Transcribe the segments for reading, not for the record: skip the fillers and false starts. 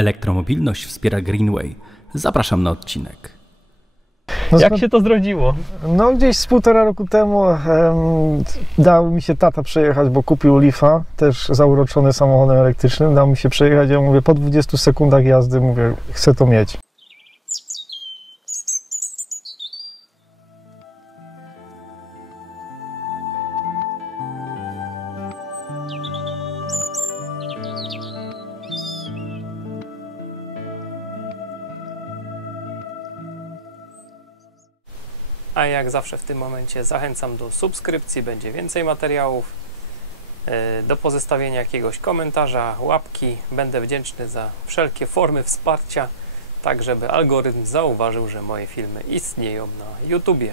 Elektromobilność wspiera Greenway. Zapraszam na odcinek. Jak się to zrodziło? No gdzieś z 1,5 roku temu dał mi się tata przejechać, bo kupił Leafa, też zauroczony samochodem elektrycznym. Dał mi się przejechać, ja mówię, po 20 sekundach jazdy, mówię, chcę to mieć. A jak zawsze w tym momencie zachęcam do subskrypcji, będzie więcej materiałów, do pozostawienia jakiegoś komentarza, łapki. Będę wdzięczny za wszelkie formy wsparcia, tak żeby algorytm zauważył, że moje filmy istnieją na YouTubie.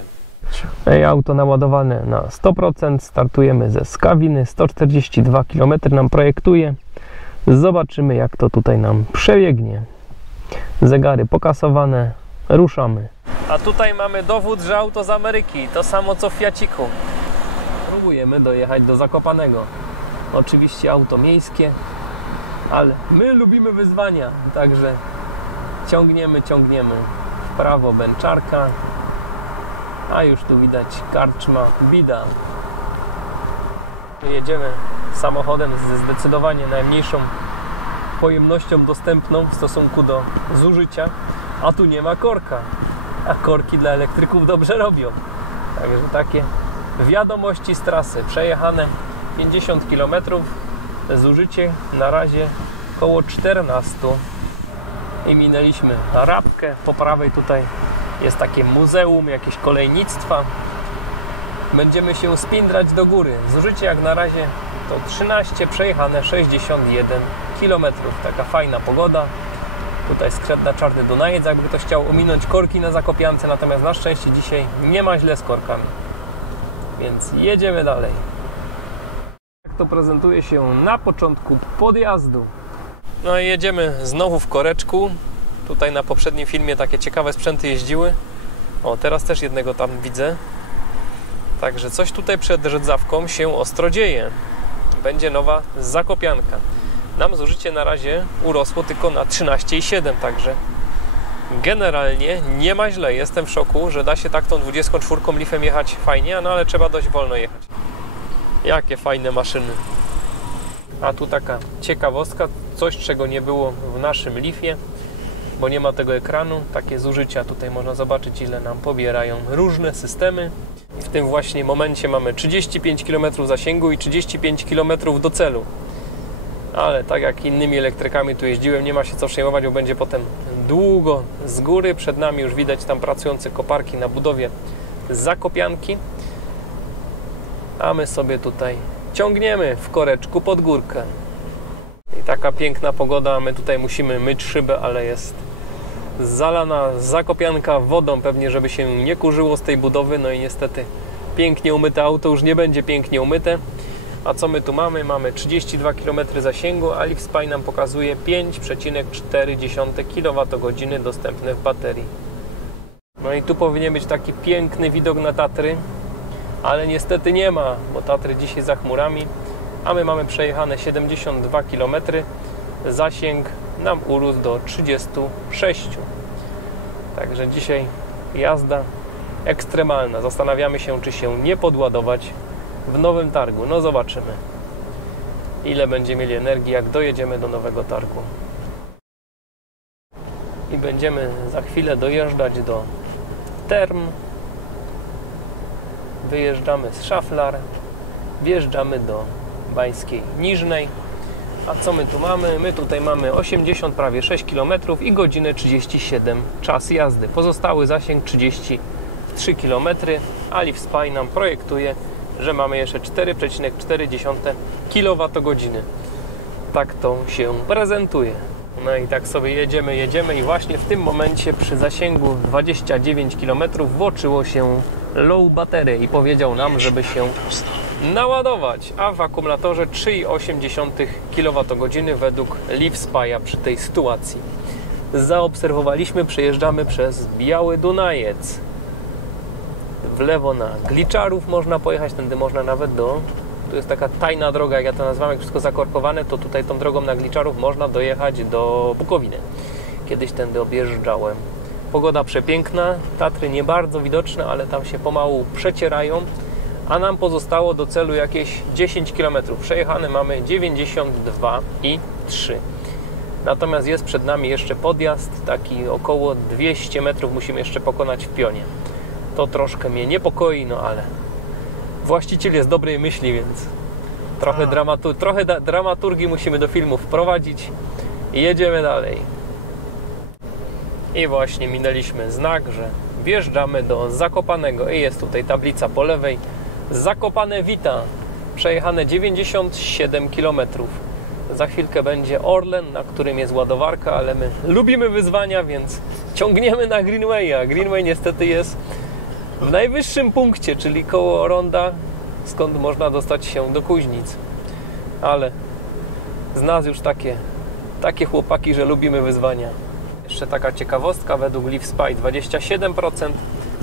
Auto naładowane na 100%, startujemy ze Skawiny, 142 km nam projektuje. Zobaczymy, jak to tutaj nam przebiegnie. Zegary pokasowane, ruszamy. A tutaj mamy dowód, że auto z Ameryki, to samo co w Fiaciku. Próbujemy dojechać do Zakopanego. Oczywiście auto miejskie, ale my lubimy wyzwania, także ciągniemy. W prawo Bęczarka, a już tu widać karczma Bida. Jedziemy samochodem ze zdecydowanie najmniejszą pojemnością dostępną w stosunku do zużycia, a tu nie ma korka. A korki dla elektryków dobrze robią. Także takie wiadomości z trasy. Przejechane 50 km, zużycie na razie około 14 i minęliśmy Rabkę. Po prawej tutaj jest takie muzeum, jakieś kolejnictwa. Będziemy się spindrać do góry. Zużycie jak na razie to 13, przejechane 61 km. Taka fajna pogoda. Tutaj skrzep na Czarny Dunajec, jakby ktoś chciał ominąć korki na Zakopiance, natomiast na szczęście dzisiaj nie ma źle z korkami. Więc jedziemy dalej. Tak to prezentuje się na początku podjazdu. No i jedziemy znowu w koreczku. Tutaj na poprzednim filmie takie ciekawe sprzęty jeździły. O, teraz też jednego tam widzę. Także coś tutaj przed Rzydzawką się ostro dzieje. Będzie nowa Zakopianka. Nam zużycie na razie urosło tylko na 13,7, także generalnie nie ma źle. Jestem w szoku, że da się tak tą 24 Leafem jechać fajnie, no ale trzeba dość wolno jechać. Jakie fajne maszyny. A tu taka ciekawostka, coś czego nie było w naszym Leafie, bo nie ma tego ekranu. Takie zużycia tutaj można zobaczyć, ile nam pobierają różne systemy. W tym właśnie momencie mamy 35 km zasięgu i 35 km do celu. Ale tak jak innymi elektrykami tu jeździłem, nie ma się co przejmować, bo będzie potem długo z góry. Przed nami już widać tam pracujące koparki na budowie Zakopianki. A my sobie tutaj ciągniemy w koreczku pod górkę. I taka piękna pogoda, a my tutaj musimy myć szybę, ale jest zalana Zakopianka wodą, pewnie żeby się nie kurzyło z tej budowy. No i niestety pięknie umyte auto już nie będzie pięknie umyte. A co my tu mamy? Mamy 32 km zasięgu, a LeafSpy nam pokazuje 5,4 kWh dostępne w baterii. No i tu powinien być taki piękny widok na Tatry, ale niestety nie ma, bo Tatry dzisiaj za chmurami, a my mamy przejechane 72 km, zasięg nam urósł do 36. Także dzisiaj jazda ekstremalna. Zastanawiamy się, czy się nie podładować w nowym targu. No zobaczymy, ile będziemy mieli energii, jak dojedziemy do nowego targu. I będziemy za chwilę dojeżdżać do Term. Wyjeżdżamy z Szaflar, wjeżdżamy do Bańskiej Niżnej. A co my tu mamy? My tutaj mamy 80, prawie 6 km i godzinę 37 czas jazdy. Pozostały zasięg 33 km, a LeafSpy nam projektuje, że mamy jeszcze 4,4 kWh. Tak to się prezentuje. No i tak sobie jedziemy i właśnie w tym momencie przy zasięgu 29 km włączyło się low battery i powiedział nam, żeby się naładować, a w akumulatorze 3,8 kWh według LeafSpy'a przy tej sytuacji. Zaobserwowaliśmy, przejeżdżamy przez Biały Dunajec. W lewo na Gliczarów można pojechać, tędy można nawet do Tu jest taka tajna droga, jak ja to nazywam, jak wszystko zakorkowane, to tutaj tą drogą na Gliczarów można dojechać do Bukowiny. Kiedyś tędy objeżdżałem. Pogoda przepiękna, Tatry nie bardzo widoczne, ale tam się pomału przecierają, a nam pozostało do celu jakieś 10 km. Przejechane mamy 92,3. Natomiast jest przed nami jeszcze podjazd, taki około 200 metrów musimy jeszcze pokonać w pionie. To troszkę mnie niepokoi, no ale właściciel jest dobrej myśli, więc trochę dramaturgii musimy do filmu wprowadzić i jedziemy dalej. I właśnie minęliśmy znak, że wjeżdżamy do Zakopanego i jest tutaj tablica po lewej. Zakopane Wita, przejechane 97 km. Za chwilkę będzie Orlen, na którym jest ładowarka, ale my lubimy wyzwania, więc ciągniemy na Greenwaya. Greenway niestety jest w najwyższym punkcie, czyli koło ronda, skąd można dostać się do Kuźnic. Ale z nas już takie chłopaki, że lubimy wyzwania. Jeszcze taka ciekawostka, według LiveSpy 27%,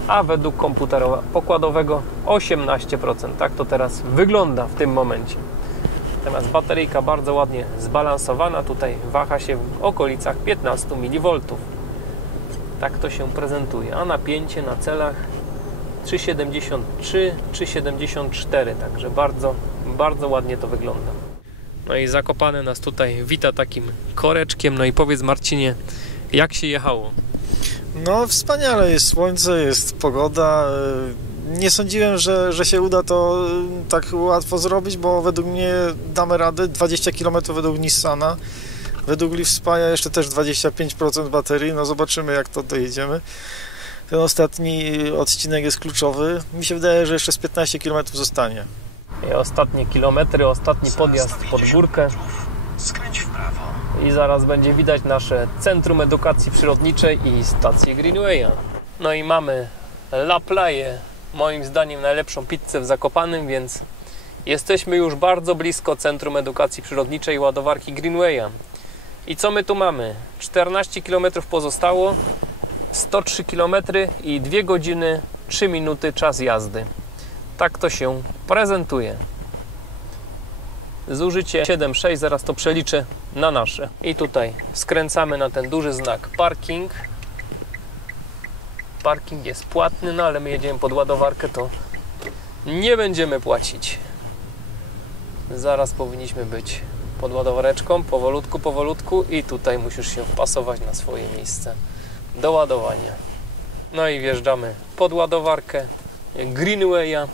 a według komputera pokładowego 18%. Tak to teraz wygląda w tym momencie. Natomiast bateryjka bardzo ładnie zbalansowana, tutaj waha się w okolicach 15 mV. Tak to się prezentuje, a napięcie na celach 3,73, 3,74, także bardzo, bardzo ładnie to wygląda. No i Zakopane nas tutaj wita takim koreczkiem. No i powiedz, Marcinie, jak się jechało? No wspaniale, jest słońce, jest pogoda. Nie sądziłem, że się uda to tak łatwo zrobić, bo według mnie damy radę. 20 km według Nissana, według LiveSpy'a jeszcze też 25% baterii. No zobaczymy, jak to dojedziemy. Ten ostatni odcinek jest kluczowy. Mi się wydaje, że jeszcze z 15 km zostanie. I ostatnie kilometry, ostatni podjazd pod górkę. Skręć w prawo. I zaraz będzie widać nasze Centrum Edukacji Przyrodniczej i stację Greenwaya. No i mamy La Playa, moim zdaniem najlepszą pizzę w Zakopanem, więc jesteśmy już bardzo blisko Centrum Edukacji Przyrodniczej i ładowarki Greenwaya. I co my tu mamy? 14 km pozostało, 103 km i 2 godziny 3 minuty czas jazdy. Tak to się prezentuje. Zużycie 7,6, zaraz to przeliczę na nasze. I tutaj skręcamy na ten duży znak parking. Parking jest płatny, no ale my jedziemy pod ładowarkę, to nie będziemy płacić. Zaraz powinniśmy być pod ładowareczką, powolutku i tutaj musisz się wpasować na swoje miejsce do ładowania. No i wjeżdżamy pod ładowarkę Greenwaya,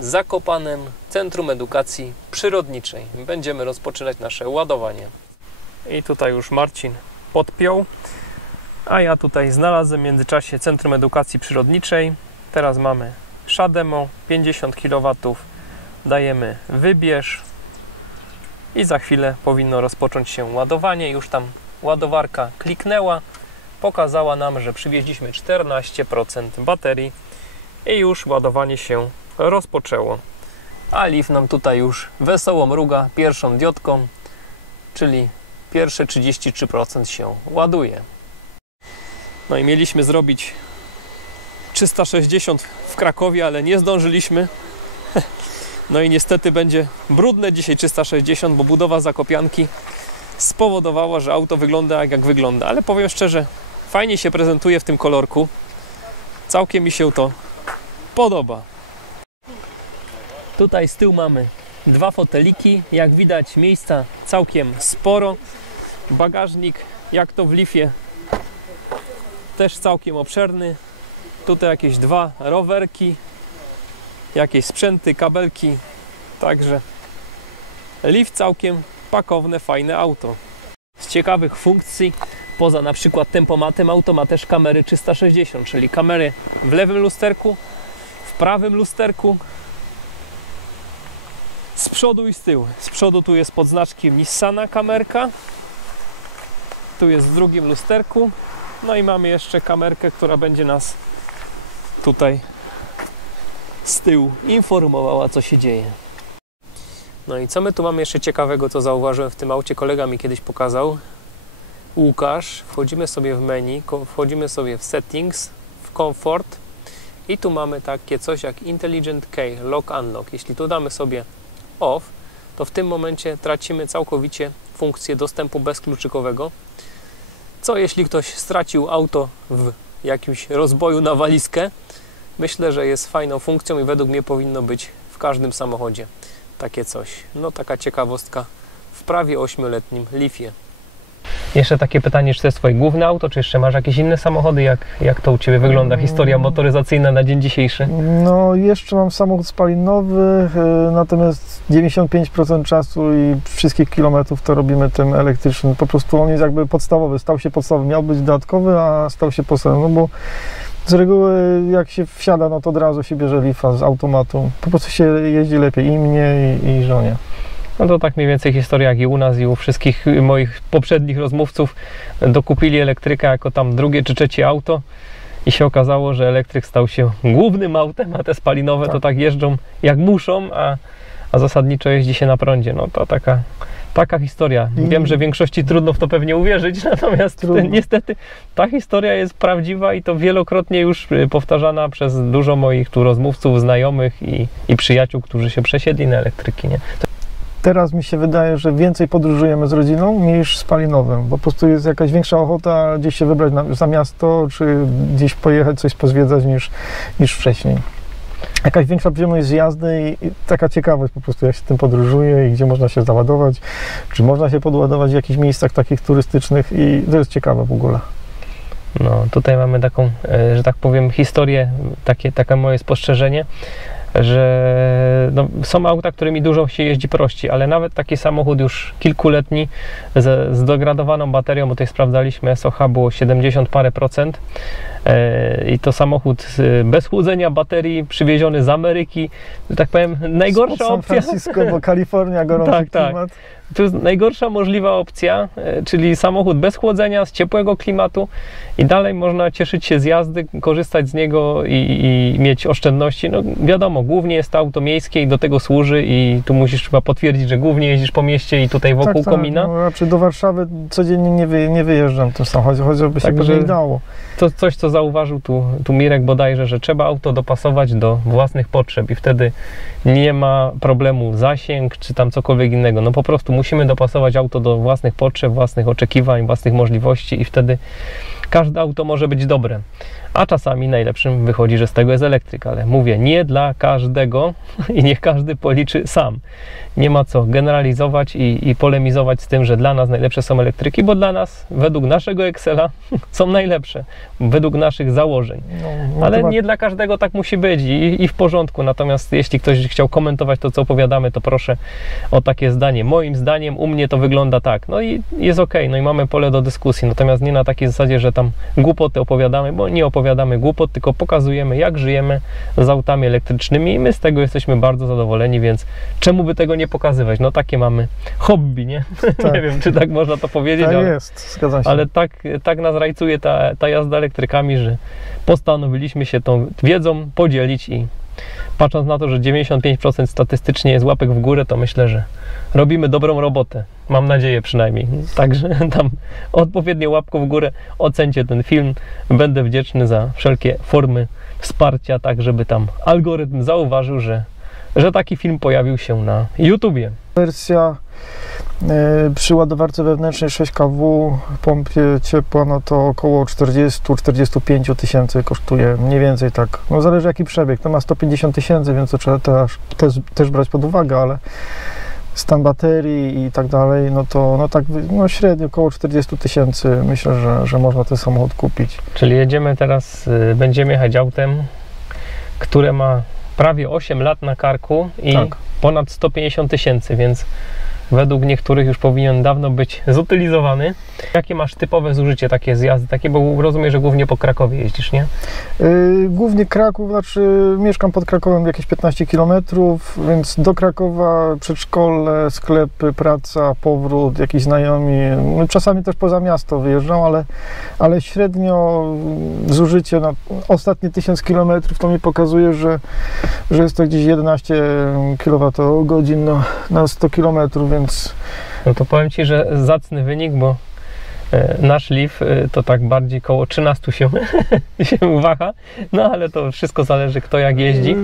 Zakopanem, Centrum Edukacji Przyrodniczej. Będziemy rozpoczynać nasze ładowanie. I tutaj już Marcin podpiął, a ja tutaj znalazłem w międzyczasie Centrum Edukacji Przyrodniczej. Teraz mamy Shademo 50 kW, dajemy wybierz i za chwilę powinno rozpocząć się ładowanie. Już tam ładowarka kliknęła, pokazała nam, że przywieźliśmy 14% baterii i już ładowanie się rozpoczęło. A Liv nam tutaj już wesoło mruga pierwszą diodką, czyli pierwsze 33% się ładuje. No i mieliśmy zrobić 360 w Krakowie, ale nie zdążyliśmy. No i niestety będzie brudne dzisiaj 360, bo budowa zakopianki spowodowała, że auto wygląda jak wygląda. Ale powiem szczerze, fajnie się prezentuje w tym kolorku. Całkiem mi się to podoba. Tutaj z tyłu mamy 2 foteliki. Jak widać, miejsca całkiem sporo. Bagażnik, jak to w Leafie, też całkiem obszerny. Tutaj jakieś 2 rowerki, jakieś sprzęty, kabelki. Także Leaf całkiem pakowne, fajne auto. Z ciekawych funkcji, poza na przykład tempomatem, auto ma też kamery 360, czyli kamery w lewym lusterku, w prawym lusterku, z przodu i z tyłu. Z przodu tu jest pod znaczkiem Nissana kamerka, tu jest w drugim lusterku, no i mamy jeszcze kamerkę, która będzie nas tutaj z tyłu informowała, co się dzieje. No i co my tu mamy jeszcze ciekawego, co zauważyłem w tym aucie, kolega mi kiedyś pokazał, Łukasz. Wchodzimy sobie w menu, wchodzimy sobie w settings, w comfort i tu mamy takie coś jak Intelligent Key Lock Unlock. Jeśli tu damy sobie off, to w tym momencie tracimy całkowicie funkcję dostępu bezkluczykowego. Co jeśli ktoś stracił auto w jakimś rozboju na walizkę? Myślę, że jest fajną funkcją i według mnie powinno być w każdym samochodzie takie coś. No taka ciekawostka w prawie 8-letnim Leafie. Jeszcze takie pytanie, czy to jest Twoje główne auto, czy jeszcze masz jakieś inne samochody? Jak to u Ciebie wygląda historia motoryzacyjna na dzień dzisiejszy? No, jeszcze mam samochód spalinowy, natomiast 95% czasu i wszystkich kilometrów to robimy tym elektrycznym. Po prostu on jest jakby podstawowy, stał się podstawowy. Miał być dodatkowy, a stał się podstawowym, no bo z reguły jak się wsiada, no to od razu się bierze Leafa z automatu. Po prostu się jeździ lepiej i mnie, i żonie. No to tak mniej więcej historia jak i u nas i u wszystkich moich poprzednich rozmówców. Dokupili elektryka jako tam drugie czy trzecie auto i się okazało, że elektryk stał się głównym autem, a te spalinowe to tak jeżdżą jak muszą, a zasadniczo jeździ się na prądzie. No to taka historia. Wiem, że większości trudno w to pewnie uwierzyć, natomiast niestety ta historia jest prawdziwa i to wielokrotnie już powtarzana przez dużo moich tu rozmówców, znajomych i przyjaciół, którzy się przesiedli na elektryki, nie? Teraz mi się wydaje, że więcej podróżujemy z rodziną niż spalinowym. Po prostu jest jakaś większa ochota gdzieś się wybrać za miasto, czy gdzieś pojechać, coś pozwiedzać niż wcześniej. Jakaś większa przyjemność z jazdy i taka ciekawość po prostu, jak się tym podróżuje i gdzie można się załadować, czy można się podładować w jakichś miejscach takich turystycznych i to jest ciekawe w ogóle. No, tutaj mamy taką, że tak powiem, historię, takie moje spostrzeżenie, że no, są auta, którymi dużo się jeździ prościej, ale nawet taki samochód już kilkuletni z zdegradowaną baterią, bo tutaj sprawdzaliśmy, SOH było 70 parę procent i to samochód bez chłodzenia baterii, przywieziony z Ameryki, że tak powiem, najgorsza opcja. San Francisco, bo Kalifornia, gorący klimat. To jest najgorsza możliwa opcja, czyli samochód bez chłodzenia, z ciepłego klimatu i dalej można cieszyć się z jazdy, korzystać z niego i mieć oszczędności. No wiadomo, głównie jest to auto miejskie i do tego służy i tu musisz chyba potwierdzić, że głównie jeździsz po mieście i tutaj wokół komina. No, raczej do Warszawy codziennie nie wyjeżdżam w tym samochodzie, chociażby się nie dało. To coś, co zauważył tu Mirek bodajże, że trzeba auto dopasować do własnych potrzeb i wtedy nie ma problemu zasięg czy tam cokolwiek innego. No po prostu musimy dopasować auto do własnych potrzeb, własnych oczekiwań, własnych możliwości i wtedy każde auto może być dobre. A czasami najlepszym wychodzi, że z tego jest elektryk, ale mówię, nie dla każdego i niech każdy policzy sam. Nie ma co generalizować i polemizować z tym, że dla nas najlepsze są elektryki, bo dla nas, według naszego Excela, są najlepsze, według naszych założeń. Ale nie dla każdego tak musi być i w porządku. Natomiast jeśli ktoś chciał komentować to, co opowiadamy, to proszę o takie zdanie. Moim zdaniem u mnie to wygląda tak. No i jest ok, no i mamy pole do dyskusji. Natomiast nie na takiej zasadzie, że tam głupoty opowiadamy, bo nie opowiadamy głupot, tylko pokazujemy, jak żyjemy z autami elektrycznymi i my z tego jesteśmy bardzo zadowoleni, więc czemu by tego nie pokazywać? No takie mamy hobby, nie? Tak. Nie wiem, czy tak można to powiedzieć, tak jest, zgadzam się. Ale tak nas rajcuje ta jazda elektrykami, że postanowiliśmy się tą wiedzą podzielić i patrząc na to, że 95% statystycznie jest łapek w górę, to myślę, że robimy dobrą robotę. Mam nadzieję przynajmniej. Także tam odpowiednio łapką w górę ocencie ten film. Będę wdzięczny za wszelkie formy wsparcia, tak żeby tam algorytm zauważył, że taki film pojawił się na YouTubie. Wersja przy ładowarce wewnętrznej 6 kW, pompie ciepła, no to około 40-45 tysięcy kosztuje, mniej więcej tak. No zależy jaki przebieg, to ma 150 tysięcy, więc to trzeba też brać pod uwagę, ale stan baterii i tak dalej, no średnio około 40 tysięcy myślę, że można ten samochód kupić. Czyli jedziemy teraz, będziemy jechać autem, które ma prawie 8 lat na karku i ponad 150 tysięcy, więc według niektórych już powinien dawno być zutylizowany. Jakie masz typowe zużycie takie z jazdy? Takie, bo rozumiem, że głównie po Krakowie jeździsz, nie? Głównie Kraków, znaczy mieszkam pod Krakowem jakieś 15 km, więc do Krakowa przedszkole, sklepy, praca, powrót, jakieś znajomi. Czasami też poza miasto wyjeżdżam, ale średnio zużycie na ostatnie 1000 km to mi pokazuje, że jest to gdzieś 11 kWh na 100 km, więc... No to powiem Ci, że zacny wynik, bo Nasz Leaf to tak bardziej koło 13 się waha, no ale to wszystko zależy kto jak jeździ.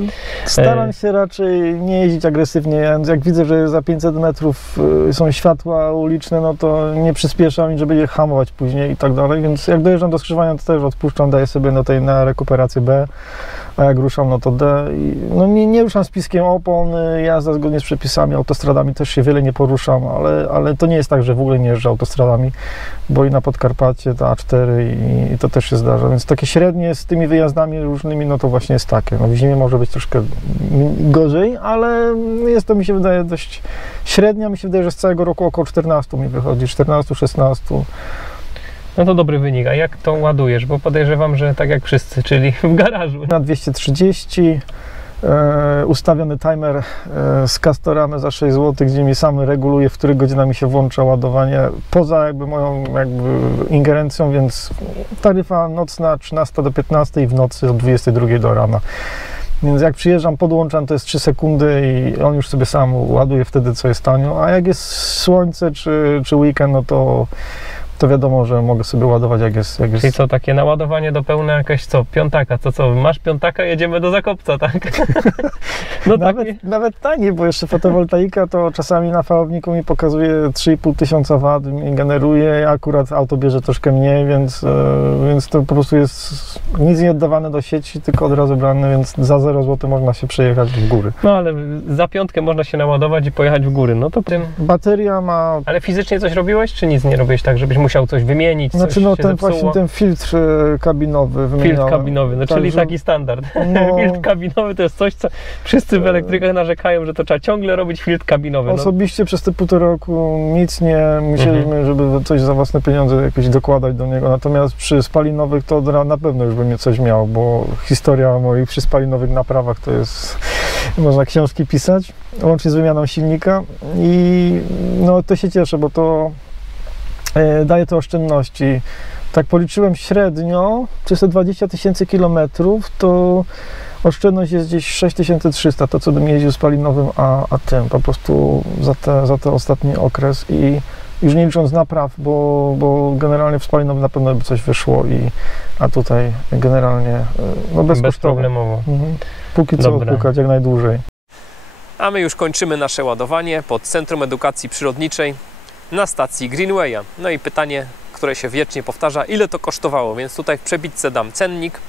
Staram się raczej nie jeździć agresywnie. Jak widzę, że za 500 metrów są światła uliczne, no to nie przyspieszam, żeby je hamować później i tak dalej, więc jak dojeżdżam do skrzyżowania, to też odpuszczam, daję sobie na rekuperację B, a jak ruszam, no to D. No nie ruszam z piskiem opon, jazda zgodnie z przepisami, autostradami też się wiele nie poruszam, ale to nie jest tak, że w ogóle nie jeżdżę autostradami, bo i na Podkarpacie ta A4 i to też się zdarza, więc takie średnie z tymi wyjazdami różnymi, no to właśnie jest takie. No w zimie może być troszkę gorzej, ale jest to, mi się wydaje, dość średnia. Mi się wydaje, że z całego roku około 14 mi wychodzi, 14-16. No to dobry wynik. A jak to ładujesz? Bo podejrzewam, że tak jak wszyscy, czyli w garażu. Na 230 ustawiony timer z Castoramy za 6 zł, gdzie mi sam reguluje, w których godzinach mi się włącza ładowanie, poza jakby moją ingerencją, więc taryfa nocna 13 do 15 i w nocy od 22 do rana. Więc jak przyjeżdżam, podłączam, to jest 3 sekundy i on już sobie sam ładuje wtedy, co jest tanio, a jak jest słońce czy weekend, no to wiadomo, że mogę sobie ładować jak jest. Czyli co, takie naładowanie do pełna jakaś piątaka, to co, masz piątaka, jedziemy do Zakopca, tak? No nawet taniej, bo jeszcze fotowoltaika to czasami na fałowniku mi pokazuje 3500 W, mi generuje, akurat auto bierze troszkę mniej, więc to po prostu jest nic nie oddawane do sieci, tylko od razu brane, więc za 0 zł można się przejechać w góry. No ale za piątkę można się naładować i pojechać w góry, no to tym... Bateria ma... Ale fizycznie coś robiłeś, czy nic nie robiłeś tak, żebyś musiał coś wymienić, coś Znaczy, no się właśnie ten filtr kabinowy wymieniałem. Filtr kabinowy, no czyli taki standard. No, Filtr kabinowy to jest coś, co wszyscy w elektrykach narzekają, że to trzeba ciągle robić filtr kabinowy. Osobiście przez te 1,5 roku nic nie musieliśmy, żeby coś za własne pieniądze jakieś dokładać do niego, natomiast przy spalinowych to na pewno już bym coś miał, bo historia moich przy spalinowych naprawach to jest, można książki pisać, łącznie z wymianą silnika i no to się cieszę, bo to daje to oszczędności. Tak policzyłem średnio, przez te 20 000 kilometrów, to oszczędność jest gdzieś 6300, to co bym jeździł spalinowym, a tym po prostu za ten ostatni okres i już nie licząc napraw, bo generalnie w spalinowym na pewno by coś wyszło, a tutaj generalnie no bezproblemowo. Póki co odpukać jak najdłużej. A my już kończymy nasze ładowanie pod Centrum Edukacji Przyrodniczej na stacji Greenwaya. No i pytanie, które się wiecznie powtarza, ile to kosztowało? Więc tutaj w przebitce dam cennik.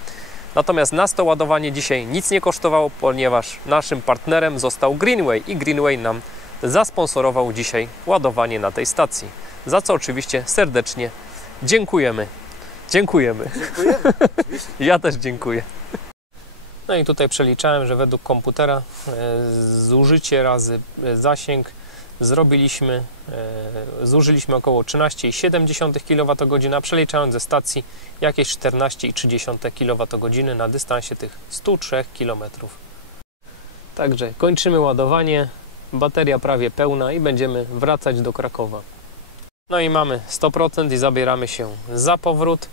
Natomiast nas to ładowanie dzisiaj nic nie kosztowało, ponieważ naszym partnerem został Greenway i Greenway nam zasponsorował dzisiaj ładowanie na tej stacji. Za co oczywiście serdecznie dziękujemy. Dziękujemy. Ja też dziękuję. No i tutaj przeliczałem, że według komputera zużycie razy zasięg zużyliśmy około 13,7 kWh, a przeliczając ze stacji jakieś 14,3 kWh na dystansie tych 103 km. Także kończymy ładowanie, bateria prawie pełna i będziemy wracać do Krakowa. No i mamy 100% i zabieramy się za powrót,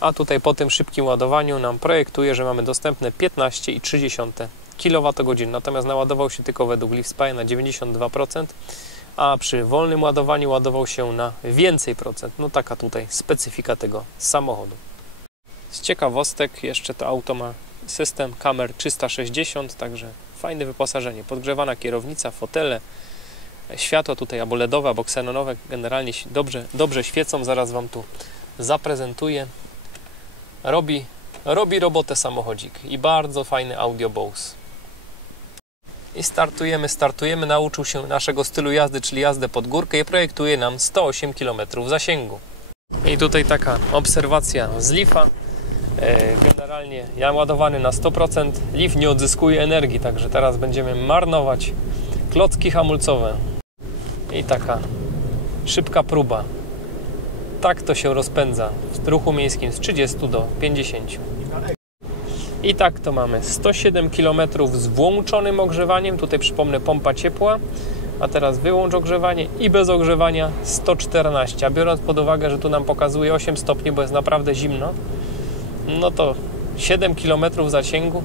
a tutaj po tym szybkim ładowaniu nam projektuje, że mamy dostępne 15,3 kWh, natomiast naładował się tylko według LiveSpy na 92%, a przy wolnym ładowaniu ładował się na więcej procent. No taka tutaj specyfika tego samochodu. Z ciekawostek jeszcze to auto ma system kamer 360, także fajne wyposażenie. Podgrzewana kierownica, fotele, światła tutaj albo LEDowe, albo ksenonowe generalnie dobrze świecą. Zaraz Wam tu zaprezentuję. Robi robotę samochodzik i bardzo fajny audio Bose. I startujemy, nauczył się naszego stylu jazdy, czyli jazdę pod górkę i projektuje nam 108 km zasięgu. I tutaj taka obserwacja z Leafa. Generalnie ja ładowany na 100%, Leaf nie odzyskuje energii, także teraz będziemy marnować klocki hamulcowe. I taka szybka próba. Tak to się rozpędza w ruchu miejskim z 30 do 50. I tak to mamy 107 km z włączonym ogrzewaniem, tutaj przypomnę pompa ciepła, a teraz wyłącz ogrzewanie i bez ogrzewania 114, a biorąc pod uwagę, że tu nam pokazuje 8 stopni, bo jest naprawdę zimno, no to 7 km zasięgu,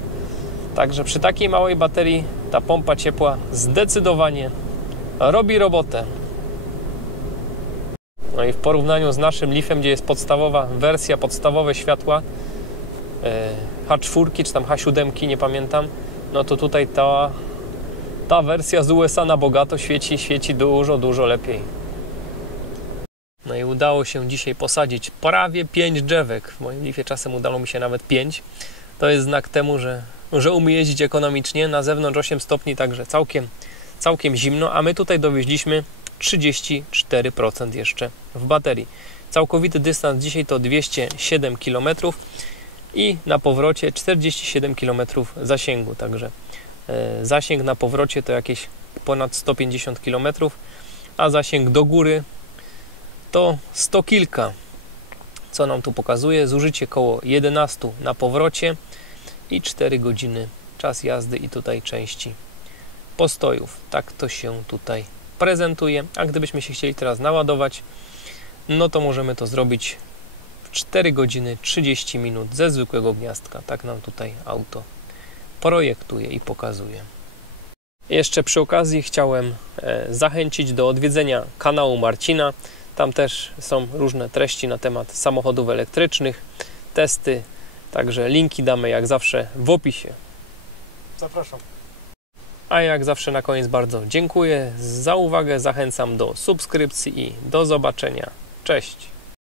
także przy takiej małej baterii ta pompa ciepła zdecydowanie robi robotę. No i w porównaniu z naszym Leafem, gdzie jest podstawowa wersja, podstawowe światła H4 czy tam H7, nie pamiętam, no to tutaj ta wersja z USA na bogato świeci dużo lepiej. No i udało się dzisiaj posadzić prawie 5 drzewek. W moim Leafie czasem udało mi się nawet 5. To jest znak temu, że umie jeździć ekonomicznie. Na zewnątrz 8 stopni, także całkiem zimno, a my tutaj dowieźliśmy 34% jeszcze w baterii. Całkowity dystans dzisiaj to 207 km i na powrocie 47 km zasięgu, także zasięg na powrocie to jakieś ponad 150 km, a zasięg do góry to 100 kilka. Co nam tu pokazuje? Zużycie koło 11 na powrocie i 4 godziny czas jazdy i tutaj części postojów. Tak to się tutaj prezentuje, a gdybyśmy się chcieli teraz naładować, no to możemy to zrobić w 4 godziny 30 minut ze zwykłego gniazdka. Tak nam tutaj auto projektuje i pokazuje. Jeszcze przy okazji chciałem zachęcić do odwiedzenia kanału Marcina. Tam też są różne treści na temat samochodów elektrycznych, testy, także linki damy jak zawsze w opisie. Zapraszam. A jak zawsze na koniec bardzo dziękuję za uwagę, zachęcam do subskrypcji i do zobaczenia. Cześć!